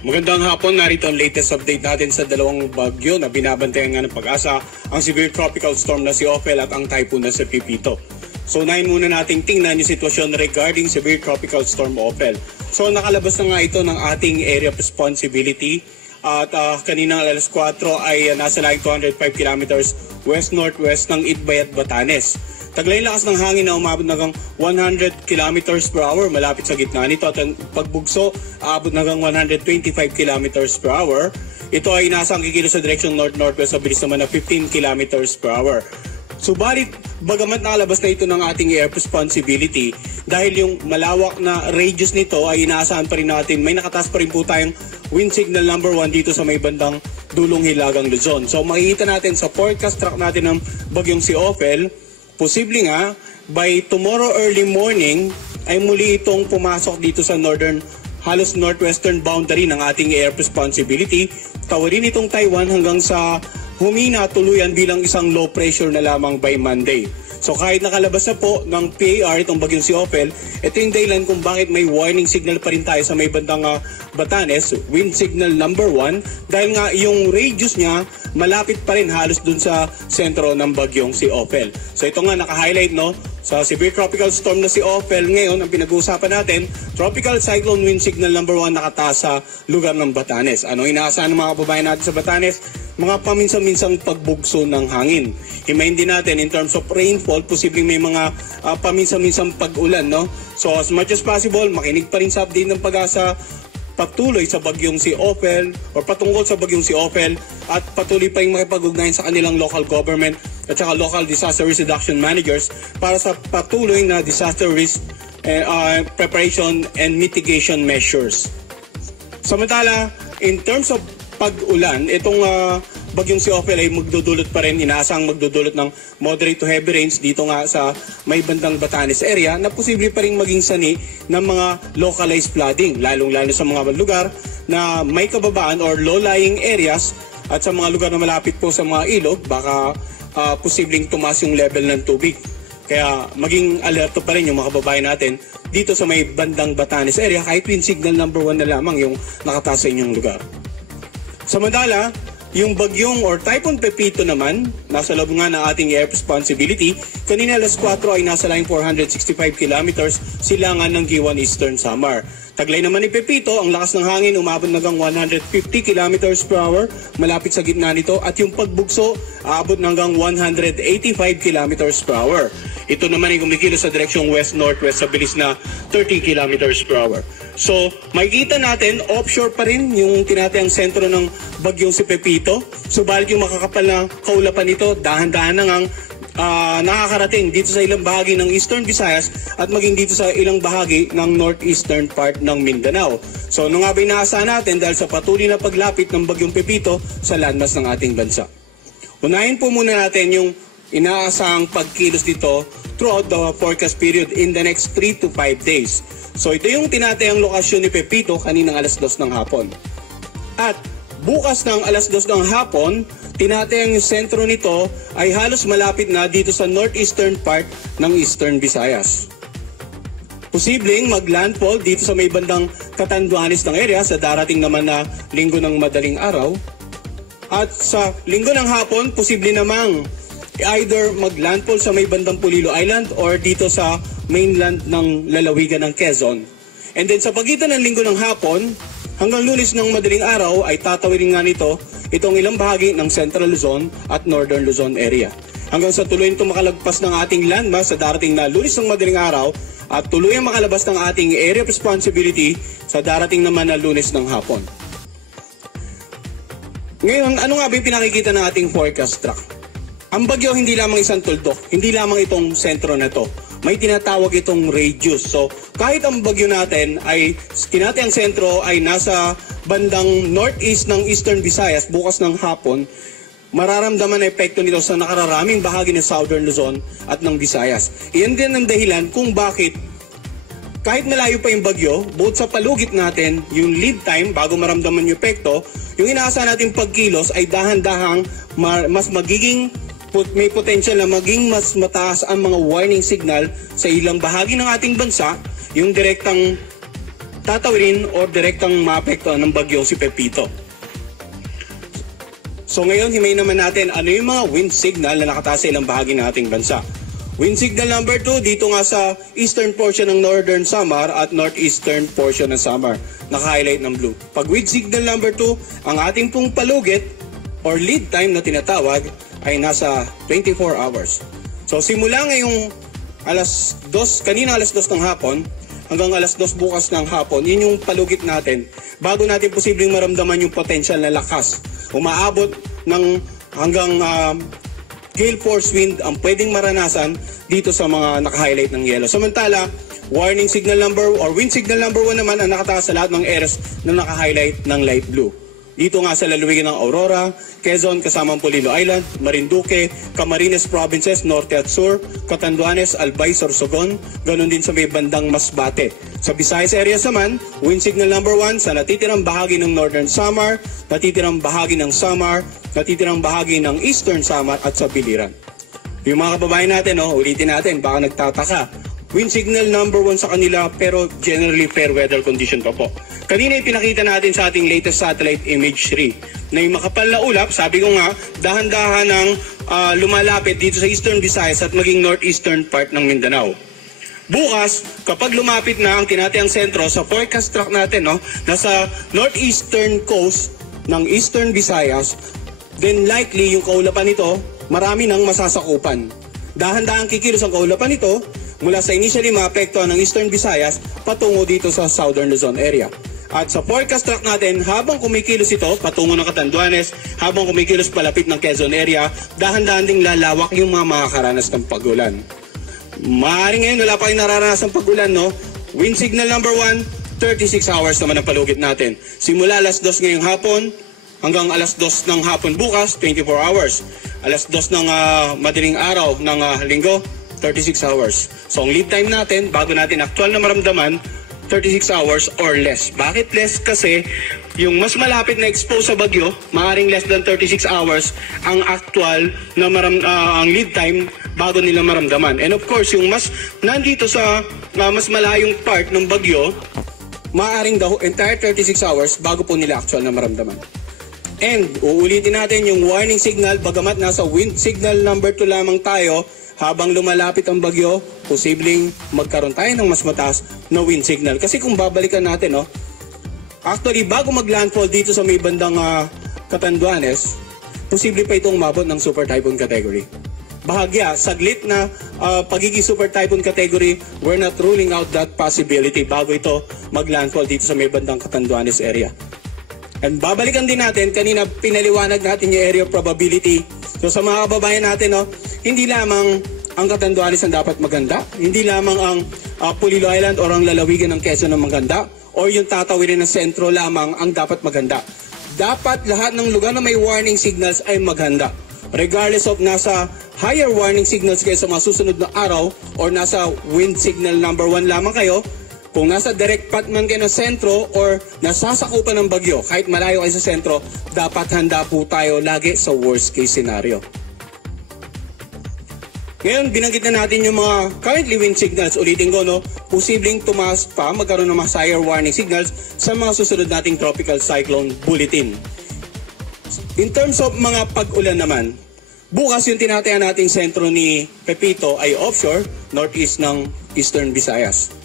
Magandang hapon, narito ang latest update natin sa dalawang bagyo na binabantayan nga ng Pag-asa, ang severe tropical storm na si Ophel at ang typhoon na si Pepito. So unahin muna nating tingnan yung sitwasyon regarding severe tropical storm Ophel. So nakalabas na nga ito ng ating area of responsibility at kanina alas 4 ay nasa laing 205 kilometers west-northwest ng Itbay at Batanes. Taglay lakas ng hangin na umabot hanggang 100 kilometers per hour malapit sa gitna nito at ang pagbugso aabot hanggang 125 kilometers per hour. Ito ay nasa ang kikilos sa direksyong north-northwest sa bilis naman na 15 kilometers per hour. Subalit, bagamat nakalabas na ito ng ating air responsibility, dahil yung malawak na radius nito ay inaasahan pa rin natin, may nakataas pa rin po tayong wind signal number 1 dito sa may bandang dulong Hilagang Luzon. So makikita natin sa forecast track natin ng bagyong si Ophel, posible nga, by tomorrow early morning ay muli itong pumasok dito sa northern, halos northwestern boundary ng ating air responsibility. Tawarin itong Taiwan hanggang sa humina tuluyan bilang isang low pressure na lamang by Monday. So kahit nakalabas na po ng PAR itong bagyong si Ophel, ito yung dahilan kung bakit may warning signal pa rin tayo sa may bandang Batanes, wind signal number 1, dahil nga yung radius niya malapit pa rin halos dun sa sentro ng bagyong si Ophel. So ito nga naka-highlight no, sa severe tropical storm na si Ophel ngayon, ang pinag-uusapan natin, tropical cyclone wind signal number 1 nakataas sa lugar ng Batanes. Ano inaasahan ng mga kababayan natin sa Batanes? Mga paminsan-minsang pagbugso ng hangin. Himayin din natin in terms of rainfall, posibleng may mga paminsan-minsang pag-ulan. No? So as much as possible, makinig pa rin sa update ng Pag-asa patuloy sa bagyong si Ophel o patungkol sa bagyong si Ophel at patuloy pa yung makipag-ugnayan sa kanilang local government at saka local disaster risk reduction managers para sa patuloy na disaster risk preparation and mitigation measures. Samantala, in terms of pag-ulan, itong bagyong si Ophel ay magdudulot pa rin, inaasang magdudulot ng moderate to heavy rains dito nga sa may bandang Batanes area na posible pa rin maging sani ng mga localized flooding, lalong-lalo sa mga lugar na may kababaan or low-lying areas at sa mga lugar na malapit po sa mga ilog, baka posibleng tumaas yung level ng tubig. Kaya maging alerto pa rin yung mga kababayan natin dito sa may bandang Batanes area kahit wind signal number 1 na lamang yung nakataas sa inyong lugar. Samantala, yung bagyong or typhoon Pepito naman, nasa loob nga ng ating air responsibility, kanina alas 4 ay nasa laing 465 kilometers silangan ng Giwan Eastern Samar. Taglay naman ni Pepito, ang lakas ng hangin umabot hanggang 150 kilometers per hour malapit sa gitna nito at yung pagbugso aabot hanggang 185 kilometers per hour. Ito naman ay kumikilos sa direksyong west-northwest sa bilis na 30 kilometers per hour. So, makikita natin, offshore pa rin yung tinatayang sentro ng bagyong si Pepito. Subalit yung makakapal na kaulapan nito, dahan-dahan na ngang nakakarating dito sa ilang bahagi ng Eastern Visayas at maging dito sa ilang bahagi ng northeastern part ng Mindanao. So, ano nga ba inaasahan natin dahil sa patuloy na paglapit ng bagyong Pepito sa landmass ng ating bansa? Unahin po muna natin yung inaasahang pagkilos dito throughout the forecast period in the next 3 to 5 days. So ito yung tinatayang lokasyon ni Pepito kaninang alas 2 ng hapon. At bukas ng alas 2 ng hapon, tinatayang yung sentro nito ay halos malapit na dito sa northeastern part ng Eastern Visayas. Posibleng maglandfall dito sa may bandang Catanduanes ng area sa darating naman na linggo ng madaling araw. At sa linggo ng hapon, posible namang either maglandfall sa may bandang Pulilo Island or dito sa mainland ng lalawigan ng Quezon. And then sa pagitan ng linggo ng hapon, hanggang Lunes ng madaling araw ay tatawirin nga nito itong ilang bahagi ng Central Luzon at Northern Luzon area. Hanggang sa tuloy nito makalagpas ng ating landmass sa darating na Lunes ng madaling araw at tuloy ang makalabas ng ating area of responsibility sa darating naman na Lunes ng hapon. Ngayon, ano nga ba yung pinakikita ng ating forecast track? Ang bagyo hindi lamang isang tuldok, hindi lamang itong sentro na to. May tinatawag itong radius. So kahit ang bagyo natin ay tinatayang sentro ay nasa bandang northeast ng Eastern Visayas bukas ng hapon, mararamdaman ang epekto nito sa nakararaming bahagi ng Southern Luzon at ng Visayas. Iyan din ang dahilan kung bakit kahit malayo pa yung bagyo, bukod sa palugit natin, yung lead time bago maramdaman yung epekto, yung inaasahan natin pagkilos ay dahan-dahang mas magiging may potential na maging mas mataas ang mga warning signal sa ilang bahagi ng ating bansa, yung direktang tatawirin o direktang maapektuhan ng bagyong si Pepito. So ngayon, himayin naman natin ano yung mga wind signal na nakataas sa ilang bahagi ng ating bansa. Wind signal number 2, dito nga sa eastern portion ng northern Samar at northeastern portion ng Samar. Naka-highlight ng blue. Pag wind signal number 2, ang ating pong palugit or lead time na tinatawag ay nasa 24 hours. So simula ngayong kanina alas 2 ng hapon, hanggang alas 2 bukas ng hapon, yun yung palugit natin bago natin posibleng maramdaman yung potential na lakas. Umaabot ng hanggang gale force wind ang pwedeng maranasan dito sa mga naka-highlight ng yellow. Samantala, warning signal number or wind signal number 1 naman ang nakataas sa lahat ng areas na naka-highlight ng light blue. Dito nga sa lalawigan ng Aurora, Quezon kasama ang Polillo Island, Marinduque, Camarines Provinces, Norte at Sur, Catanduanes, Albay, Sorsogon, ganun din sa may bandang Masbate. Sa Visayas areas naman, wind signal number 1 sa natitirang bahagi ng Northern Samar, natitirang bahagi ng Samar, natitirang bahagi ng Eastern Samar at sa Biliran. Yung mga kababayan natin, ulitin natin, baka nagtataka. Wind signal number 1 sa kanila pero generally fair weather condition pa po. Kanina ipinakita natin sa ating latest satellite image 3 na yung makapal na ulap, sabi ko nga, dahan-dahan ng lumalapit dito sa Eastern Visayas at maging northeastern part ng Mindanao. Bukas, kapag lumapit na ang tinatayang sentro sa forecast track natin, nasa northeastern coast ng Eastern Visayas, then likely yung kaulapan nito, marami nang masasakupan. Dahan-dahan kikilos ang kaulapan nito mula sa initially maapektuhan ng Eastern Visayas patungo dito sa Southern Luzon area. At sa forecast track natin, habang kumikilos ito patungo ng Catanduanes, habang kumikilos palapit ng Quezon area, dahan-dahan ding lalawak yung mga makakaranas ng pag-ulan. Maaaring ngayon wala pa kayong nararanasan pag-ulan, Wind signal number 1, 36 hours naman ang palugit natin. Simula alas 2 ngayong hapon, hanggang alas 2 ng hapon bukas, 24 hours. Alas 2 ng madaling araw ng linggo, 36 hours. So ang lead time natin, bago natin actual na maramdaman, 36 hours or less. Bakit less? Kasi yung mas malapit na expose sa bagyo, maaaring less than 36 hours ang actual na ang lead time bago nila maramdaman. And of course, yung mas nandito sa mas malayong part ng bagyo, maaaring the entire 36 hours bago po nila actual na maramdaman. And uulitin natin yung warning signal, bagamat nasa wind signal number 2 lamang tayo, habang lumalapit ang bagyo, posibleng magkaroon tayo ng mas mataas na wind signal. Kasi kung babalikan natin, actually bago mag-landfall dito sa may bandang Catanduanes, posible pa itong umabot ng super typhoon category. Bahagya, saglit na pagiging super typhoon category, we're not ruling out that possibility bago ito mag-landfall dito sa may bandang Catanduanes area. And babalikan din natin, kanina pinaliwanag natin yung area of probability. So sa mga kababayan natin, hindi lamang ang Catanduanes ang dapat maganda, hindi lamang ang Polillo Island o ang lalawigan ng Quezon ang maganda, o yung tatawirin ng sentro lamang ang dapat maganda. Dapat lahat ng lugar na may warning signals ay maghanda. Regardless of nasa higher warning signals kayo sa mga susunod na araw or nasa wind signal number 1 lamang kayo, kung nasa direct path man kayo ng sentro or nasasakupan ng bagyo, kahit malayo kayo sa sentro, dapat handa po tayo lagi sa worst case scenario. Ngayon, binanggit na natin yung mga currently wind signals. Ulitin ko, posibleng tumaas pa, magkaroon ng mas higher warning signals sa mga susunod nating tropical cyclone bulletin. In terms of mga pag-ulan naman, bukas yung tinatayan nating sentro ni Pepito ay offshore, northeast ng Eastern Visayas.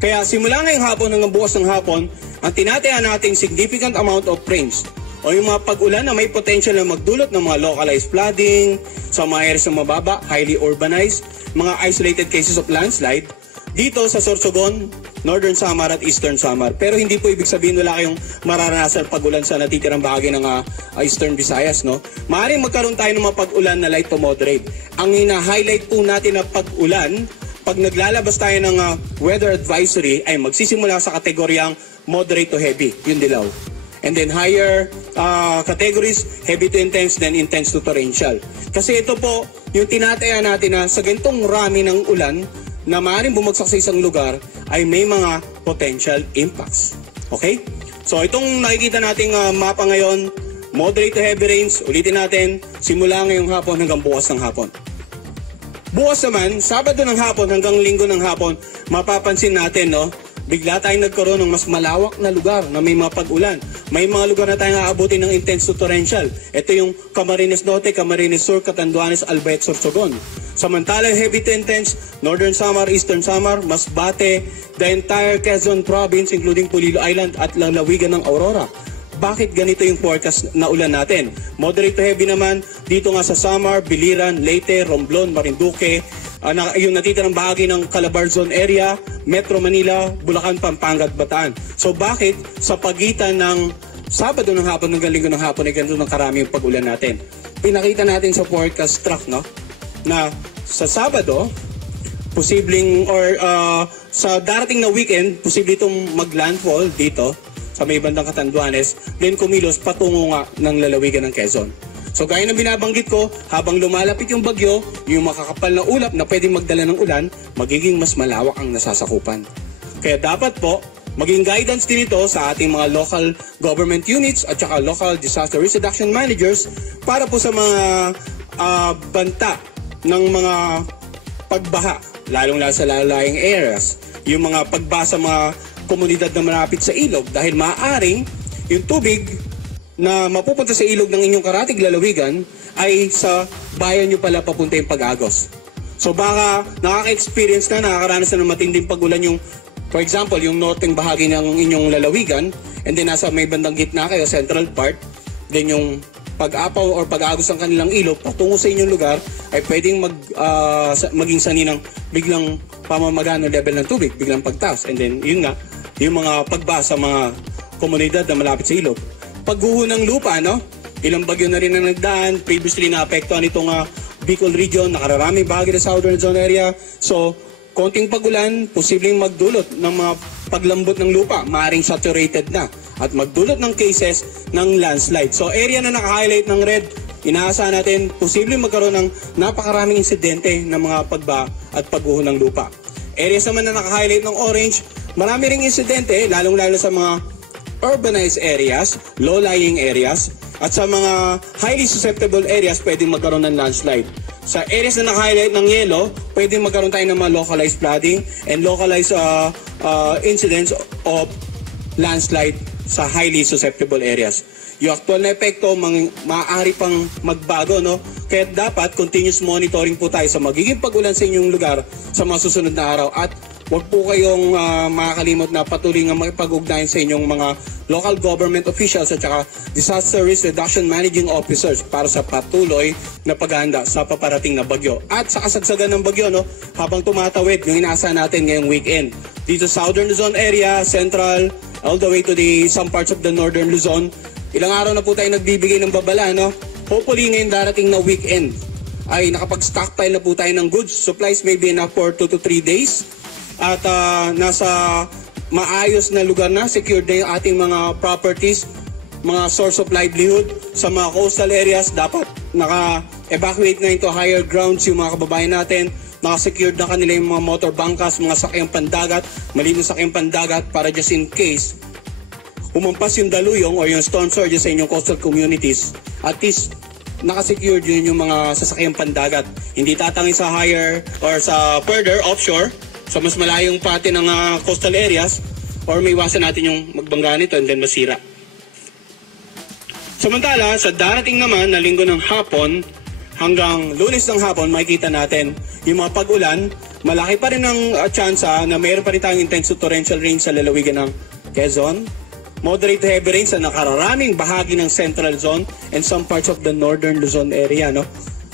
Kaya simula ngayong hapon hanggang bukas ng hapon, ang tinatayan nating significant amount of rains o yung mga pag-ulan na may potential na magdulot ng mga localized flooding sa mga areas na mababa, highly urbanized, mga isolated cases of landslide dito sa Sorsogon, Northern Samar at Eastern Samar. Pero hindi po ibig sabihin wala kayong mararanasan pag-ulan sa natitirang bahagi ng Eastern Visayas. Maaaring magkaroon tayo ng mga pag-ulan na light to moderate. Ang hina-highlight po natin na pag-ulan, pag naglalabas tayo ng weather advisory ay magsisimula sa kategoryang moderate to heavy, yung dilaw. And then higher categories, heavy to intense, then intense to torrential. Kasi ito po, yung tinataya natin na sa ganitong rami ng ulan na maaaring bumagsak sa isang lugar ay may mga potential impacts. Okay? So itong nakikita nating mapa ngayon, moderate to heavy rains, ulitin natin, simula ngayong hapon hanggang bukas ng hapon. Bukas naman, Sabado ng hapon hanggang Linggo ng hapon, mapapansin natin, bigla tayong nagkaroon ng mas malawak na lugar na may mga pag-ulan. May mga lugar na tayong aabutin ng intense to torrential. Ito yung Camarines Norte, Camarines Sur, Catanduanes, Albay, Sorsogon. Samantala, heavy to intense, Northern Samar, Eastern Samar, Masbate, the entire Quezon Province, including Pulilo Island at lalawigan ng Aurora. Bakit ganito yung forecast na ulan natin? Moderate to heavy naman dito nga sa Samar, Biliran, Leyte, Romblon, Marinduque, yung natitirang bahagi ng Calabarzon area, Metro Manila, Bulacan, Pampanga at Bataan. So bakit sa pagitan ng Sabado ng hapon hanggang Linggo ng hapon ay ganito ng karami yung pag-ulan natin? Pinakita natin sa forecast track, no, na sa Sabado, posibleng or sa darating na weekend, posible itong maglandfall dito sa may bandang Catanduanes, then kumilos patungo nga ng lalawigan ng Quezon. So gaya ng binabanggit ko, habang lumalapit yung bagyo, yung makakapal na ulap na pwedeng magdala ng ulan, magiging mas malawak ang nasasakupan. Kaya dapat po, maging guidance din ito sa ating mga local government units at saka local disaster risk reduction managers para po sa mga banta ng mga pagbaha, lalong-lalo sa lalayang areas, yung mga pagbaha sa mga komunidad na malapit sa ilog dahil maaaring yung tubig na mapupunta sa ilog ng inyong karatig lalawigan ay sa bayan nyo pala papunta yung pag-agos. So baka nakaka-experience na, nakakaranas na ng matinding pag-ulan yung, for example, yung northeng bahagi ng inyong lalawigan and then nasa may bandang gitna kayo, central part, then yung pag-apaw or pag-agos ng kanilang ilog patungo sa inyong lugar ay pwedeng maging sani ng biglang pamamagaan ng level ng tubig, biglang pagtaas. And then yun nga, yung mga pagbaha sa mga komunidad na malapit sa ilog. Pagguho ng lupa, no? Ilang bagyo na rin ang nagdaan, previously naapektuhan itong Bicol region, nakararaming bahagi ng Southern Zone area. So, konting pagulan, posibleng magdulot ng mga paglambot ng lupa, maaaring saturated na, at magdulot ng cases ng landslide. So, area na naka-highlight ng red, inaasahan natin, posibleng magkaroon ng napakaraming insidente ng mga pagbaha at pagguho ng lupa. Areas naman na naka-highlight ng orange, marami ring insidente, lalong-lalo sa mga urbanized areas, low-lying areas, at sa mga highly susceptible areas, pwedeng magkaroon ng landslide. Sa areas na naka-highlight ng yellow, pwedeng magkaroon tayo ng mga localized flooding and localized incidents of landslide sa highly susceptible areas. Yung actual na epekto, maaari pang magbago, no? Kaya dapat continuous monitoring po tayo sa magiging pag-ulan sa inyong lugar sa mga susunod na araw at huwag po kayong makakalimot na patuloy nga makipag-ugnayan sa inyong mga local government officials at saka disaster risk reduction managing officers para sa patuloy na paghahanda sa paparating na bagyo. At sa kasagsagan ng bagyo, no, habang tumatawid yung inaasahan natin ngayong weekend. Dito sa Southern Luzon area, Central, all the way to the some parts of the Northern Luzon, ilang araw na po tayo nagbibigay ng babala, no? Hopefully ngayon darating na weekend ay nakapag-stockpile na po tayo ng goods. Supplies may be enough for 2 to 3 days. At nasa maayos na lugar na, secured na yung ating mga properties, mga source of livelihood. Sa mga coastal areas, dapat naka-evacuate na into higher grounds yung mga kababayan natin. Naka-secured na kanila yung mga motor bangkas, mga sakyang pandagat, malinis sakyang pandagat para just in case umampas yung daluyong or yung storm surges sa inyong coastal communities. At least naka-secured yun yung mga sasakyang pandagat. Hindi tatangin sa higher or sa further offshore, sa mas malayong pati ng coastal areas, or may iwasan natin yung magbangga nito and then masira. Samantala, sa darating naman na linggo ng hapon hanggang Lunes ng hapon, makikita natin yung mga pag-ulan. Malaki pa rin ang tsansa na mayroon pa rin tayong intense torrential rain sa lalawigan ng Quezon. Moderate to heavy rain sa nakararaming bahagi ng Central Zone and some parts of the Northern Luzon area, no?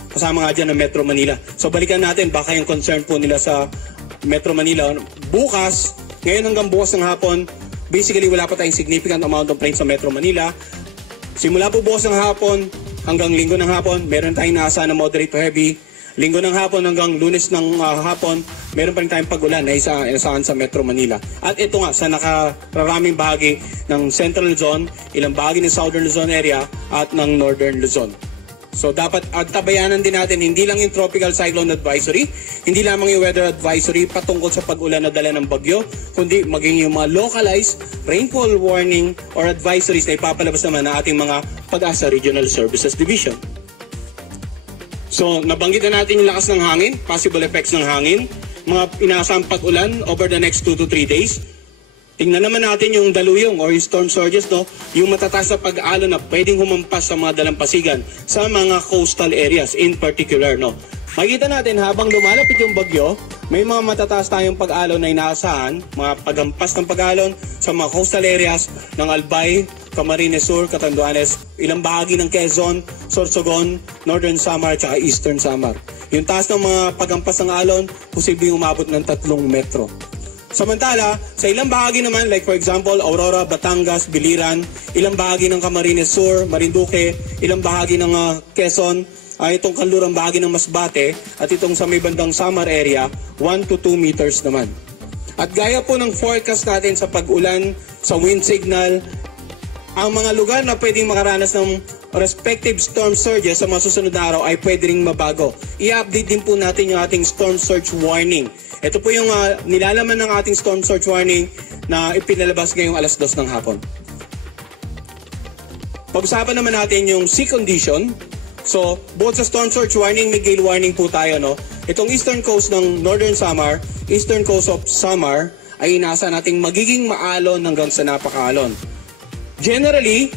Kasama nga dyan ng Metro Manila. So balikan natin baka yung concern po nila sa Metro Manila. Bukas, ngayon hanggang bukas ng hapon, basically wala pa tayong significant amount of rain sa Metro Manila. Simula po bukas ng hapon hanggang linggo ng hapon, meron tayong naasahan na moderate to heavy. Linggo ng hapon hanggang Lunes ng hapon, meron pa rin tayong pag-ulan na isahan sa Metro Manila. At ito nga, sa nakararaming bahagi ng Central Luzon, ilang bahagi ng Southern Luzon area at ng Northern Luzon. So dapat tabayanan din natin, hindi lang yung tropical cyclone advisory, hindi lamang yung weather advisory patungkol sa pag-ulan na dala ng bagyo, kundi maging yung mga localized rainfall warning or advisories na ipapalabas naman ng ating mga Pag-asa Regional Services Division. So nabanggit na natin yung lakas ng hangin, possible effects ng hangin, mga inaasahang pag-ulan over the next 2 to 3 days. Tingnan naman natin yung daluyong or yung storm surges, no? Yung matataas na pag-alon na pwedeng humampas sa mga dalampasigan sa mga coastal areas in particular, no? Makikita natin habang lumalapit yung bagyo, may mga matataas tayong pag-alon na inaasahan, mga paghampas ng pag-alon sa mga coastal areas ng Albay, Camarines Sur, Catanduanes, ilang bahagi ng Quezon, Sorsogon, Northern Samar at Eastern Samar. Yung taas ng mga paghampas ng alon, posibleng umabot ng 3 metro. Samantala, sa ilang bahagi naman, like for example, Aurora, Batangas, Biliran, ilang bahagi ng Camarines Sur, Marinduque, ilang bahagi ng Quezon, itong kanlurang bahagi ng Masbate, at itong sa may bandang Samar area, 1 to 2 meters naman. At gaya po ng forecast natin sa pag-ulan, sa wind signal, ang mga lugar na pwedeng makaranas ng respective storm surges sa mga susunod na araw ay pwede ring mabago. I-update din po natin yung ating storm surge warning. Ito po yung nilalaman ng ating storm surge warning na ipinalabas ngayong alas 2 ng hapon. Pag-usapan naman natin yung sea condition. So, both sa storm surge warning, may gale warning po tayo, no? Itong eastern coast ng Northern Samar, eastern coast of Samar, ay inasa nating magiging maalon hanggang sa napakaalon. Generally,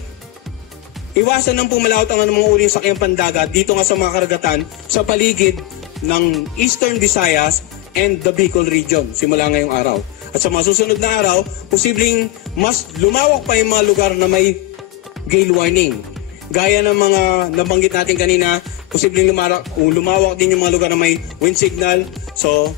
iwasan ng pumalawat ang mga uling sakyang pandagat dito nga sa mga karagatan sa paligid ng Eastern Visayas and the Bicol region simula ngayong araw. At sa mga susunod na araw, posibleng mas lumawak pa yung mga lugar na may gale warning. Gaya ng mga nabanggit natin kanina, posibleng lumawak din yung mga lugar na may wind signal. So,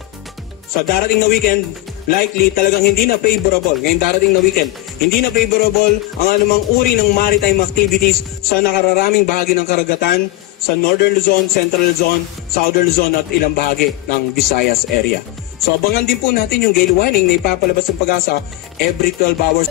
sa darating na weekend, likely talagang hindi na favorable. Ngayong darating na weekend, hindi na favorable ang anumang uri ng maritime activities sa nakararaming bahagi ng karagatan sa Northern Luzon, Central Luzon, Southern Luzon at ilang bahagi ng Visayas area. So abangan din po natin yung gale warning na ipapalabas ng Pag-asa every 12 hours.